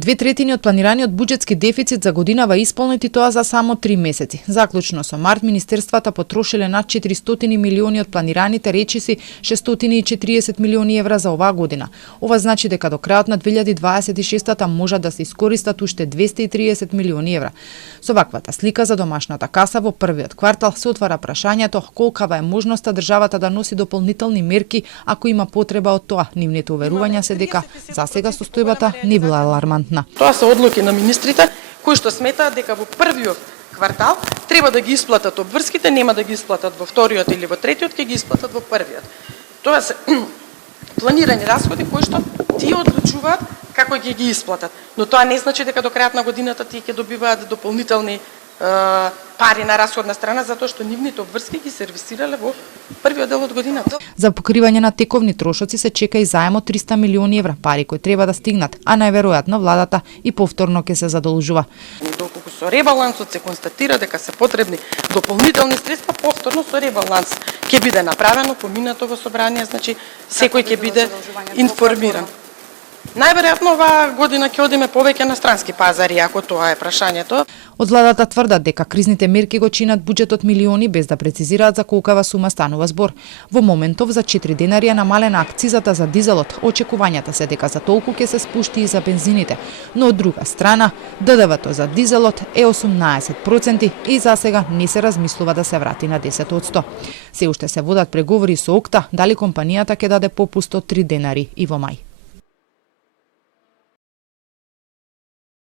2/3 од планираниот буџетски дефицит за годинава исполнети, тоа за само 3 месеци. Заклучно со март, министерствата потрошиле над 400 милиони од планираните речиси 640 милиони евра за оваа година. Ова значи дека до крајот на 2026-та можат да се искористат уште 230 милиони евра. Со ваквата слика за домашната каса во првиот квартал се отвара прашањето колкава е можноста државата да носи дополнителни мерки ако има потреба од тоа. Нивните уверувања се дека за сега состојбата не била алармантна. Тоа се одлуки на министрите кои што сметаат дека во првиот квартал треба да ги исплатат обврските, нема да ги исплатат во вториот или во третиот, ќе ги исплатат во првиот. Тоа се планирани расходи кои што тие одлучуваат како ќе ги исплатат. Но тоа не значи дека до крајот на годината тие ќе добиваат дополнителни пари на расходна страна, затоа што нивните обврски ги сервисирале во првиот дел од годината. За покривање на тековни трошоци се чека и заем од 300 милиони евра, пари кои треба да стигнат, а најверојатно владата и повторно ќе се задолжува. Доколку со ребалансот се констатира дека се потребни дополнителни средства, повторно со ребаланс ќе биде направено, поминато во собрание, значи секој ќе биде информиран. Најверојатно оваа година ќе одиме повеќе на странски пазари, ако тоа е прашањето. Од владата тврдат дека кризните мерки го чинат буџетот милиони без да прецизираат за колкава сума станува збор. Во моментов за 4 денари е намалена акцизата за дизелот. Очекувањата се дека за толку ќе се спушти и за бензините. Но од друга страна, ДДВ-то за дизелот е 18% и за сега не се размислува да се врати на 10%. Се уште се водат преговори со ОКТА дали компанијата ќе даде попуст од 3 денари и во мај.